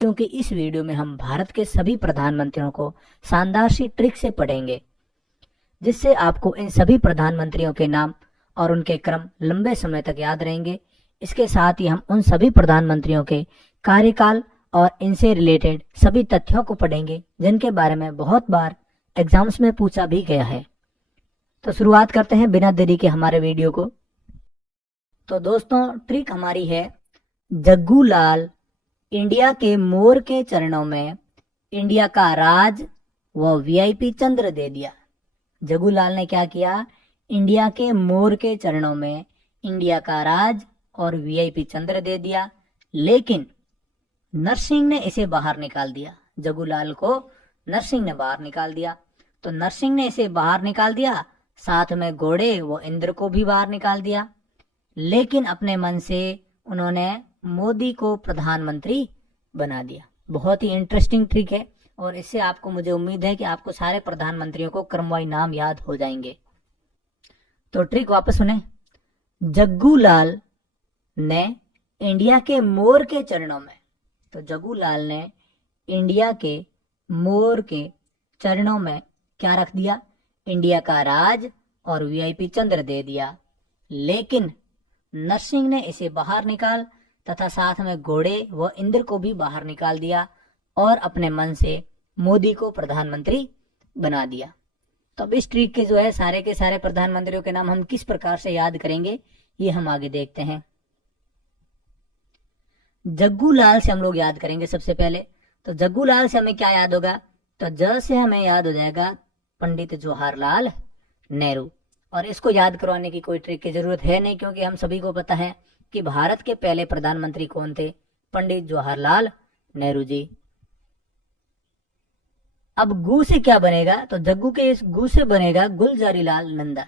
क्योंकि इस वीडियो में हम भारत के सभी प्रधानमंत्रियों को शानदार सी ट्रिक से पढ़ेंगे, जिससे आपको इन सभी प्रधानमंत्रियों के नाम और उनके क्रम लंबे समय तक याद रहेंगे। इसके साथ ही हम उन सभी प्रधानमंत्रियों के कार्यकाल और इनसे रिलेटेड सभी तथ्यों को पढ़ेंगे, जिनके बारे में बहुत बार एग्जाम्स में पूछा भी गया है। तो शुरुआत करते हैं बिना देरी के हमारे वीडियो को। तो दोस्तों, ट्रिक हमारी है, जग्गू लाल इंडिया के मोर के चरणों में इंडिया का राज व वीआईपी चंद्र दे दिया। जग्गू लाल ने क्या किया? इंडिया के मोर के चरणों में इंडिया का राज और वीआईपी चंद्र दे दिया, लेकिन नरसिंह ने इसे बाहर निकाल दिया। जग्गू लाल को नरसिंह ने बाहर निकाल दिया। तो नरसिंह ने इसे बाहर निकाल दिया, साथ में घोड़े व इंद्र को भी बाहर निकाल दिया, लेकिन अपने मन से उन्होंने मोदी को प्रधानमंत्री बना दिया। बहुत ही इंटरेस्टिंग ट्रिक है और इससे आपको, मुझे उम्मीद है कि आपको सारे प्रधानमंत्रियों को क्रमवार नाम याद हो जाएंगे। तो ट्रिक वापस सुने। जग्गू लाल ने इंडिया के मोर के चरणों में, तो जग्गू लाल ने इंडिया के मोर के चरणों में क्या रख दिया? इंडिया का राज और वीआईपी चंद्र दे दिया, लेकिन नरसिंह ने इसे बाहर निकाल तथा साथ में घोड़े व इंद्र को भी बाहर निकाल दिया और अपने मन से मोदी को प्रधानमंत्री बना दिया। तो अब इस ट्रिक के जो है सारे के सारे प्रधानमंत्रियों के नाम हम किस प्रकार से याद करेंगे, ये हम आगे देखते हैं। जग्गू लाल से हम लोग याद करेंगे सबसे पहले। तो जग्गू लाल से हमें क्या याद होगा? तो ज से हमें याद हो जाएगा पंडित जवाहरलाल नेहरू। और इसको याद करवाने की कोई ट्रिक की जरूरत है नहीं, क्योंकि हम सभी को पता है कि भारत के पहले प्रधानमंत्री कौन थे? पंडित जवाहरलाल नेहरू जी। अब गु से क्या बनेगा? तो जग्गू के इस गु से बनेगा गुलजारीलाल नंदा।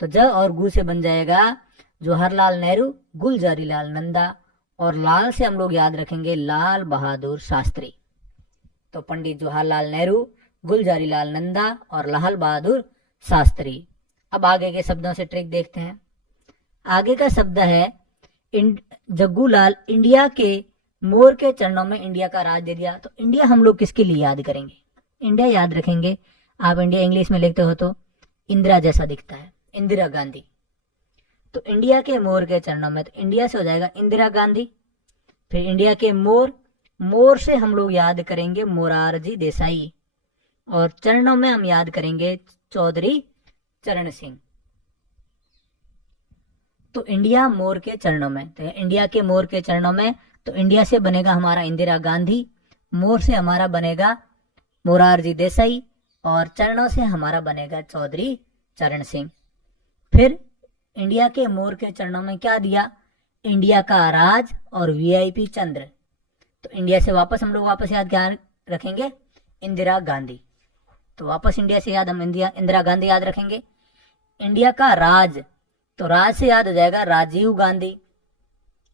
तो ज और गु से बन जाएगा जवाहरलाल नेहरू, गुलजारीलाल नंदा, और लाल से हम लोग याद रखेंगे लाल बहादुर शास्त्री। तो पंडित जवाहरलाल नेहरू, गुलजारीलाल नंदा और लाल बहादुर शास्त्री। अब आगे के शब्दों से ट्रिक देखते हैं। आगे का शब्द है, जग्गू लाल इंडिया के मोर के चरणों में इंडिया का राज दे दिया। तो इंडिया हम लोग किसके लिए याद करेंगे? इंडिया याद रखेंगे, आप इंडिया इंग्लिश में लिखते हो तो इंदिरा जैसा दिखता है, इंदिरा गांधी। तो इंडिया के मोर के चरणों में, तो इंडिया से हो जाएगा इंदिरा गांधी। फिर इंडिया के मोर, मोर से हम लोग याद करेंगे मोरारजी देसाई, और चरणों में हम याद करेंगे चौधरी चरण सिंह। तो इंडिया मोर के चरणों में, तो इंडिया के मोर के चरणों में, तो इंडिया से बनेगा हमारा इंदिरा गांधी, मोर से हमारा बनेगा मोरारजी देसाई, और चरणों से हमारा बनेगा चौधरी चरण सिंह। फिर इंडिया के मोर के चरणों में क्या दिया? इंडिया का राज और वीआईपी चंद्र। तो इंडिया से वापस हम लोग याद क्या रखेंगे? इंदिरा गांधी। तो वापस इंडिया से याद हम इंदिरा गांधी याद रखेंगे। इंडिया का राज, तो राज से याद हो जाएगा राजीव गांधी,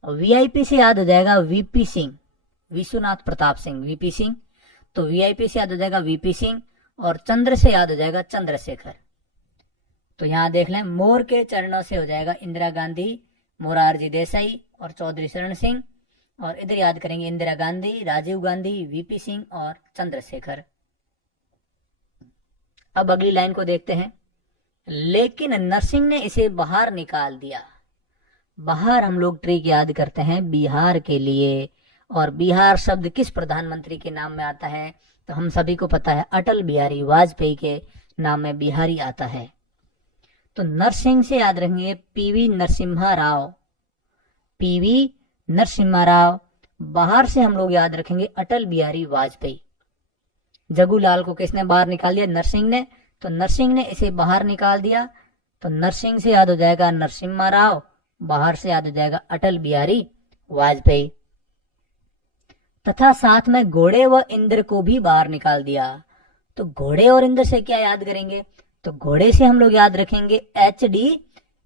और वीआईपी से याद हो जाएगा वीपी सिंह, विश्वनाथ प्रताप सिंह, वीपी सिंह। तो वीआईपी से याद हो जाएगा वीपी सिंह, और चंद्र से याद हो जाएगा चंद्रशेखर। तो यहां देख लें, मोर के चरणों से हो जाएगा इंदिरा गांधी, मोरारजी देसाई और चौधरी चरण सिंह, और इधर याद करेंगे इंदिरा गांधी, राजीव गांधी, वीपी सिंह और चंद्रशेखर। अब अगली लाइन को देखते हैं। लेकिन नरसिंह ने इसे बाहर निकाल दिया। बाहर हम लोग ट्रिक याद करते हैं बिहार के लिए, और बिहार शब्द किस प्रधानमंत्री के नाम में आता है? तो हम सभी को पता है, अटल बिहारी वाजपेयी के नाम में बिहारी आता है। तो नरसिंह से याद रखेंगे पीवी नरसिम्हा राव, पीवी नरसिम्हा राव। बाहर से हम लोग याद रखेंगे अटल बिहारी वाजपेयी। जग्गू लाल को किसने बाहर निकाल दिया? नरसिंह ने। तो नरसिंह ने इसे बाहर निकाल दिया, तो नरसिंह से याद हो जाएगा नरसिम्हा राव, बाहर से याद हो जाएगा अटल बिहारी वाजपेयी, तथा साथ में घोड़े व इंद्र को भी बाहर निकाल दिया। तो घोड़े और इंद्र से क्या याद करेंगे? तो घोड़े से हम लोग याद रखेंगे HD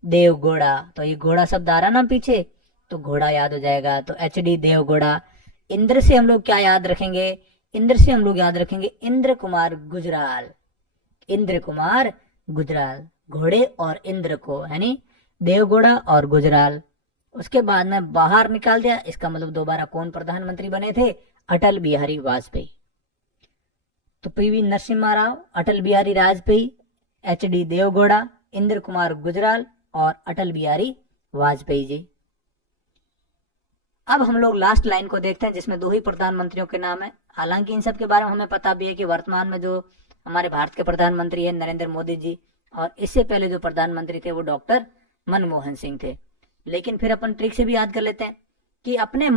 देवगौड़ा। तो ये घोड़ा शब्द आ रहा ना पीछे, तो घोड़ा याद हो जाएगा, तो HD देवगौड़ा। इंद्र से हम लोग क्या याद रखेंगे? इंद्र से हम लोग याद रखेंगे इंद्र कुमार गुजराल, इंद्र कुमार गुजराल। घोड़े और इंद्र को, यानी देवगौड़ा और गुजराल। उसके बाद में बाहर निकाल दिया। इसका मतलब दोबारा कौन प्रधानमंत्री बने थे? अटल बिहारी वाजपेयी। तो पीवी नरसिम्हा राव, अटल बिहारी वाजपेयी, एचडी देवगौड़ा, इंद्र कुमार गुजराल और अटल बिहारी वाजपेयी जी। अब हम लोग लास्ट लाइन को देखते हैं जिसमें 2 ही प्रधानमंत्रियों के नाम है। हालांकि इन सब के बारे में हमें पता भी है कि वर्तमान में जो हमारे भारत के प्रधानमंत्री है नरेंद्र मोदी जी, और इससे पहले जो प्रधानमंत्री थे वो डॉक्टर मनमोहन सिंह थे। लेकिन फिर अपन ट्रिक से भी याद कर लेते हैं कि अपने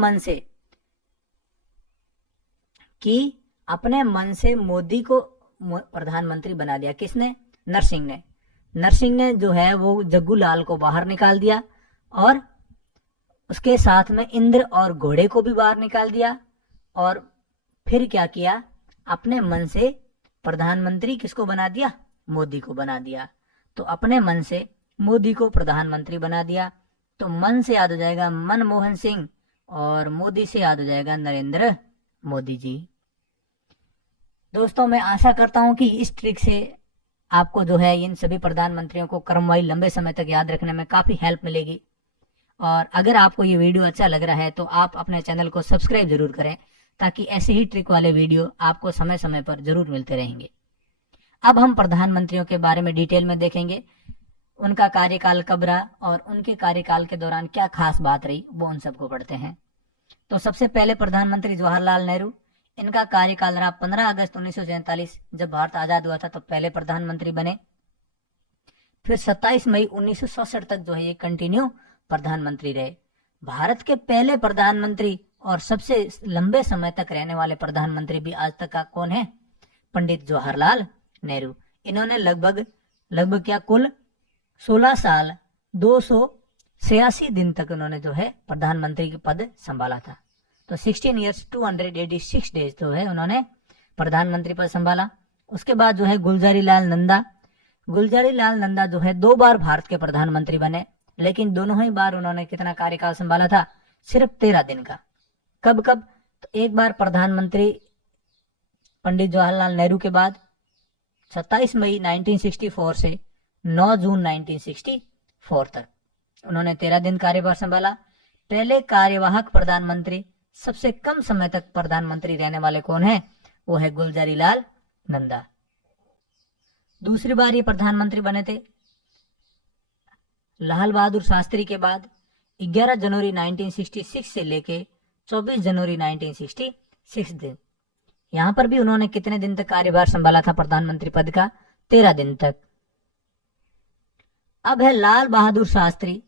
मन से मोदी को प्रधानमंत्री बना दिया। किसने? नरसिंह ने। नरसिंह ने जो है वो जग्गू लाल को बाहर निकाल दिया और उसके साथ में इंद्र और घोड़े को भी बाहर निकाल दिया। और फिर क्या किया? अपने मन से प्रधानमंत्री किसको बना दिया? मोदी को बना दिया। तो अपने मन से मोदी को प्रधानमंत्री बना दिया। तो मन से याद हो जाएगा मनमोहन सिंह और मोदी से याद हो जाएगा नरेंद्र मोदी जी। दोस्तों, मैं आशा करता हूं कि इस ट्रिक से आपको जो है इन सभी प्रधानमंत्रियों को क्रमवार लंबे समय तक याद रखने में काफी हेल्प मिलेगी। और अगर आपको ये वीडियो अच्छा लग रहा है तो आप अपने चैनल को सब्सक्राइब जरूर करें, ताकि ऐसे ही ट्रिक वाले वीडियो आपको समय समय पर जरूर मिलते रहेंगे। अब हम प्रधानमंत्रियों के बारे में डिटेल में देखेंगे, उनका कार्यकाल कब रहा और उनके कार्यकाल के दौरान क्या खास बात रही, वो उन सबको पढ़ते हैं। तो सबसे पहले प्रधानमंत्री जवाहरलाल नेहरू। इनका कार्यकाल रहा 15 अगस्त 1947, जब भारत आजाद हुआ था तो पहले प्रधानमंत्री बने। फिर 27 मई 1967 तक जो है ये कंटिन्यू प्रधानमंत्री रहे। भारत के पहले प्रधानमंत्री और सबसे लंबे समय तक रहने वाले प्रधानमंत्री भी आज तक का कौन है? पंडित जवाहरलाल नेहरू। इन्होंने लगभग क्या कुल 16 साल 286 दिन तक उन्होंने जो है प्रधानमंत्री के पद संभाला था। तो 16 ईयर्स 286 डेज जो है उन्होंने प्रधानमंत्री पद संभाला। उसके बाद जो है गुलजारी लाल नंदा जो है 2 बार भारत के प्रधानमंत्री बने, लेकिन दोनों ही बार उन्होंने कितना कार्यकाल संभाला था? सिर्फ 13 दिन का। कब? तो एक बार प्रधानमंत्री पंडित जवाहरलाल नेहरू के बाद 27 मई 1964 से 9 जून 1964 तक उन्होंने 13 दिन कार्यभार संभाला। पहले कार्यवाहक प्रधानमंत्री, सबसे कम समय तक प्रधानमंत्री रहने वाले कौन है? वो है गुलजारी लाल नंदा। दूसरी बार ये प्रधानमंत्री बने थे लाल बहादुर शास्त्री के बाद 11 जनवरी 1966 से लेके 24 जनवरी 1966 दिन। यहां पर भी उन्होंने कितने दिन तक कार्यभार संभाला था प्रधानमंत्री पद का? 13 दिन तक। अब है लाल बहादुर शास्त्री।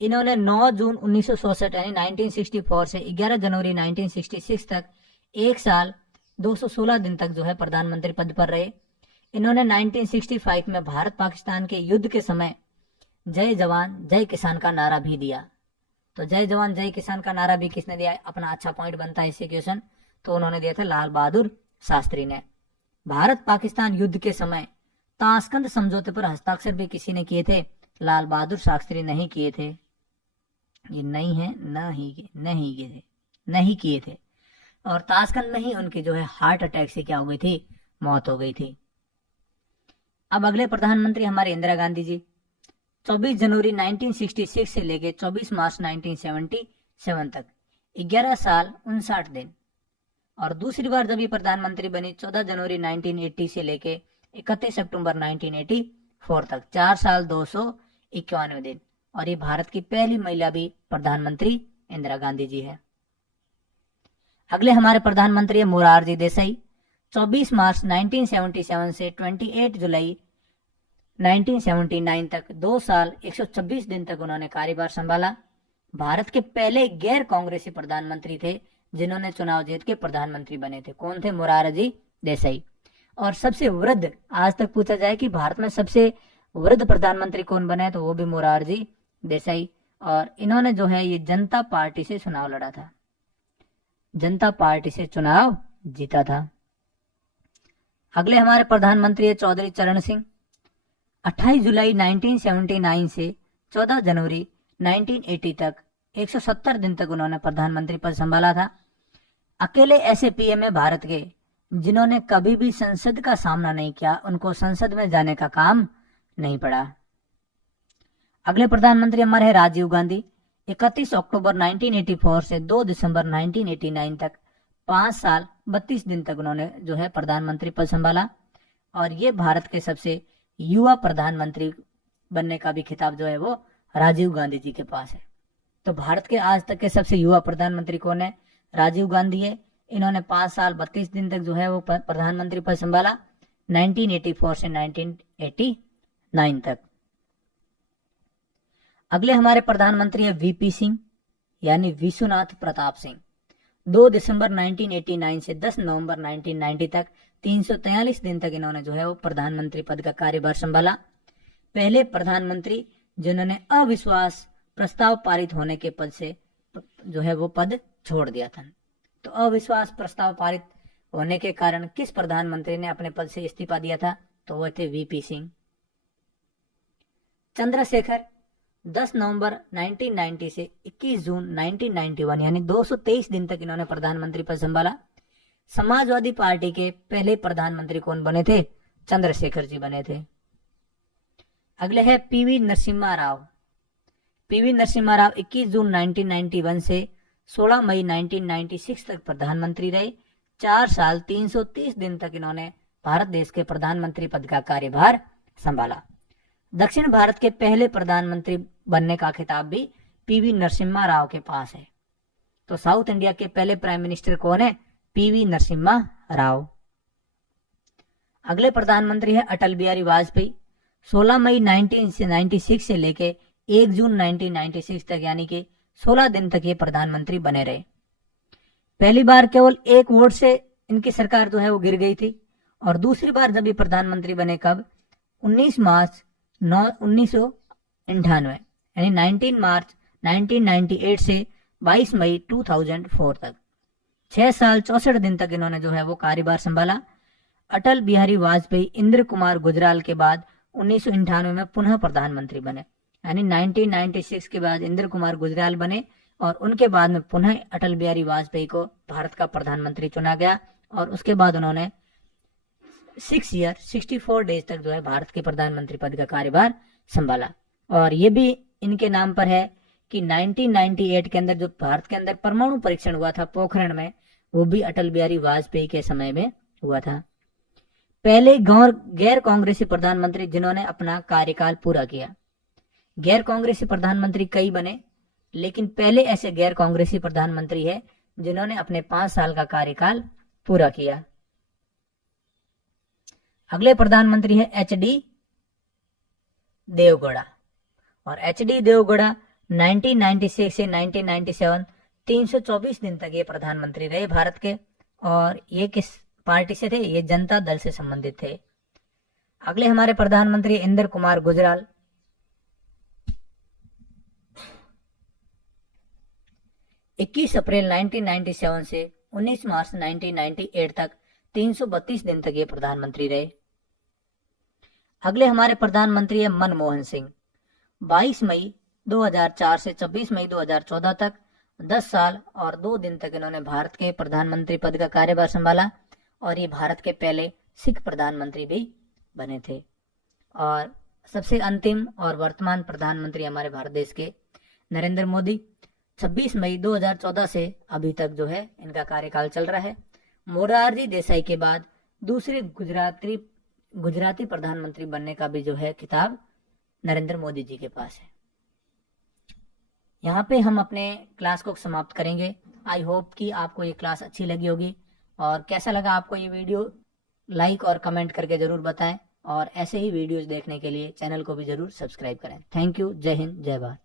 इन्होंने 9 जून 1964 यानी 1964 से 11 जनवरी 1966 तक 1 साल 216 दिन तक जो है प्रधानमंत्री पद पर रहे। इन्होंने 1965 में भारत पाकिस्तान के युद्ध के समय जय जवान जय किसान का नारा भी दिया। तो जय जवान जय किसान का नारा भी किसने दिया? अपना अच्छा पॉइंट बनता है इससे क्वेश्चन, तो उन्होंने दिया था लाल बहादुर शास्त्री ने। भारत पाकिस्तान युद्ध के समय ताशकंद समझौते पर हस्ताक्षर भी किसी ने किए थे? लाल बहादुर शास्त्री नहीं किए थे। ये नहीं है, नहीं किए थे। और ताशकंद में ही उनकी जो है हार्ट अटैक से क्या हो गई थी? मौत हो गई थी। अब अगले प्रधानमंत्री हमारे इंदिरा गांधी जी। 24 जनवरी 1966 से लेके 24 मार्च 1977 तक 11 साल 59 दिन। और दूसरी बार जब ये प्रधानमंत्री बनी 14 जनवरी 1980 से लेके 31 सितंबर 1984 तक 4 साल 251 दिन। और ये भारत की पहली महिला भी प्रधानमंत्री इंदिरा गांधी जी है। अगले हमारे प्रधानमंत्री है मोरारजी देसाई। 24 मार्च 1977 से 28 जुलाई 1979 तक 2 साल 126 दिन तक उन्होंने कार्यभार संभाला। भारत के पहले गैर कांग्रेसी प्रधानमंत्री थे जिन्होंने चुनाव जीत के प्रधानमंत्री बने थे। कौन थे? मोरारजी देसाई। और सबसे वृद्ध, आज तक पूछा जाए कि भारत में सबसे वृद्ध प्रधानमंत्री कौन बने, तो वो भी मोरारजी देसाई। और इन्होंने जो है ये जनता पार्टी से चुनाव लड़ा था, जनता पार्टी से चुनाव जीता था। अगले हमारे प्रधानमंत्री है चौधरी चरण सिंह। 28 जुलाई 1979 से 14 जनवरी 1980 तक 170 दिन तक उन्होंने प्रधानमंत्री पद संभाला था। अकेले ऐसे पीएम है भारत के जिन्होंने कभी भी संसद का सामना नहीं किया, उनको संसद में जाने का काम नहीं पड़ा। अगले प्रधानमंत्री हमारे है राजीव गांधी। 31 अक्टूबर 1984 से 2 दिसंबर 1989 तक 5 साल 32 दिन तक उन्होंने जो है प्रधानमंत्री पद संभाला। और ये भारत के सबसे युवा प्रधानमंत्री बनने का भी खिताब जो है वो राजीव गांधी जी के पास है। तो भारत के आज तक के सबसे युवा प्रधानमंत्री कौन है? राजीव गांधी है। इन्होंने 5 साल 32 दिन तक जो है वो प्रधानमंत्री पद संभाला 1984 से 1989 तक। अगले हमारे प्रधानमंत्री है वीपी सिंह यानी विश्वनाथ प्रताप सिंह। 2 दिसंबर 1989 से 10 नवंबर 1990 तक 343 दिन तक इन्होंने जो है वो प्रधानमंत्री पद का कार्यभार संभाला। पहले प्रधानमंत्री जिन्होंने अविश्वास प्रस्ताव पारित होने के पद से जो है वो पद छोड़ दिया था। तो अविश्वास प्रस्ताव पारित होने के कारण किस प्रधानमंत्री ने अपने पद से इस्तीफा दिया था? तो वो थे वीपी सिंह। चंद्रशेखर 10 नवंबर 1990 से 21 जून 1991 यानी 223 दिन तक इन्होंने प्रधानमंत्री पद संभाला। समाजवादी पार्टी के पहले प्रधानमंत्री कौन बने थे? चंद्रशेखर जी बने थे। अगले है पीवी नरसिम्हा राव। पीवी नरसिम्हा राव 21 जून 1991 से 16 मई 1996 तक प्रधानमंत्री रहे। 4 साल 330 दिन तक इन्होंने भारत देश के प्रधानमंत्री पद का कार्यभार संभाला। दक्षिण भारत के पहले प्रधानमंत्री बनने का खिताब भी पीवी नरसिम्हा राव के पास है। तो साउथ इंडिया के पहले प्राइम मिनिस्टर कौन है? पीवी नरसिम्हा राव। अगले प्रधानमंत्री है अटल बिहारी वाजपेयी। 16 मई 1996 से लेके 1 जून 1996 तक यानी कि 16 दिन तक ये प्रधानमंत्री बने रहे। पहली बार केवल 1 वोट से इनकी सरकार जो है वो गिर गई थी। और दूसरी बार जब ये प्रधानमंत्री बने कब? 19 मार्च 1998 यानी 19 मार्च 1998 से 22 मई 2004 तक 6 साल 64 दिन तक इन्होंने जो है वो कार्यभार संभाला। अटल बिहारी वाजपेयी इंद्र कुमार गुजराल के बाद 1998 में पुनः प्रधानमंत्री बने यानी 1996 के बाद इंद्र कुमार गुजराल बने और उनके बाद में पुनः अटल बिहारी वाजपेयी को भारत का प्रधानमंत्री चुना गया। और उसके बाद उन्होंने 6 ईयर 64 डेज तक जो है भारत के प्रधानमंत्री पद का कार्यभार संभाला। और ये भी इनके नाम पर है कि 1998 के अंदर जो भारत के अंदर परमाणु परीक्षण हुआ था पोखरण में, वो भी अटल बिहारी वाजपेयी के समय में हुआ था। पहले गैर कांग्रेसी प्रधानमंत्री जिन्होंने अपना कार्यकाल पूरा किया। गैर कांग्रेसी प्रधानमंत्री कई बने, लेकिन पहले ऐसे गैर कांग्रेसी प्रधानमंत्री है जिन्होंने अपने 5 साल का कार्यकाल पूरा किया। अगले प्रधानमंत्री है एच.डी. देवगौड़ा। और एच.डी. देवगौड़ा 1996 से 1997 324 दिन तक ये प्रधानमंत्री रहे भारत के। और ये किस पार्टी से थे? ये जनता दल से संबंधित थे। अगले हमारे प्रधानमंत्री इंद्र कुमार गुजराल। 21 अप्रैल 1997 से 19 मार्च 1998 तक 332 दिन तक ये प्रधानमंत्री रहे। अगले हमारे प्रधानमंत्री है मनमोहन सिंह। 22 मई 2004 से 26 मई 2014 तक 10 साल और 2 दिन तक इन्होंने भारत के प्रधानमंत्री पद का कार्यभार संभाला। और ये भारत के पहले सिख प्रधानमंत्री भी बने थे। और सबसे अंतिम और वर्तमान प्रधानमंत्री हमारे भारत देश के नरेंद्र मोदी। 26 मई 2014 से अभी तक जो है इनका कार्यकाल चल रहा है। मोरारजी देसाई के बाद दूसरे गुजराती प्रधानमंत्री बनने का भी जो है खिताब नरेंद्र मोदी जी के पास है। यहाँ पे हम अपने क्लास को समाप्त करेंगे। आई होप कि आपको ये क्लास अच्छी लगी होगी। और कैसा लगा आपको ये वीडियो, लाइक और कमेंट करके जरूर बताएं। और ऐसे ही वीडियोस देखने के लिए चैनल को भी जरूर सब्सक्राइब करें। Thank you. जय हिंद, जय भारत।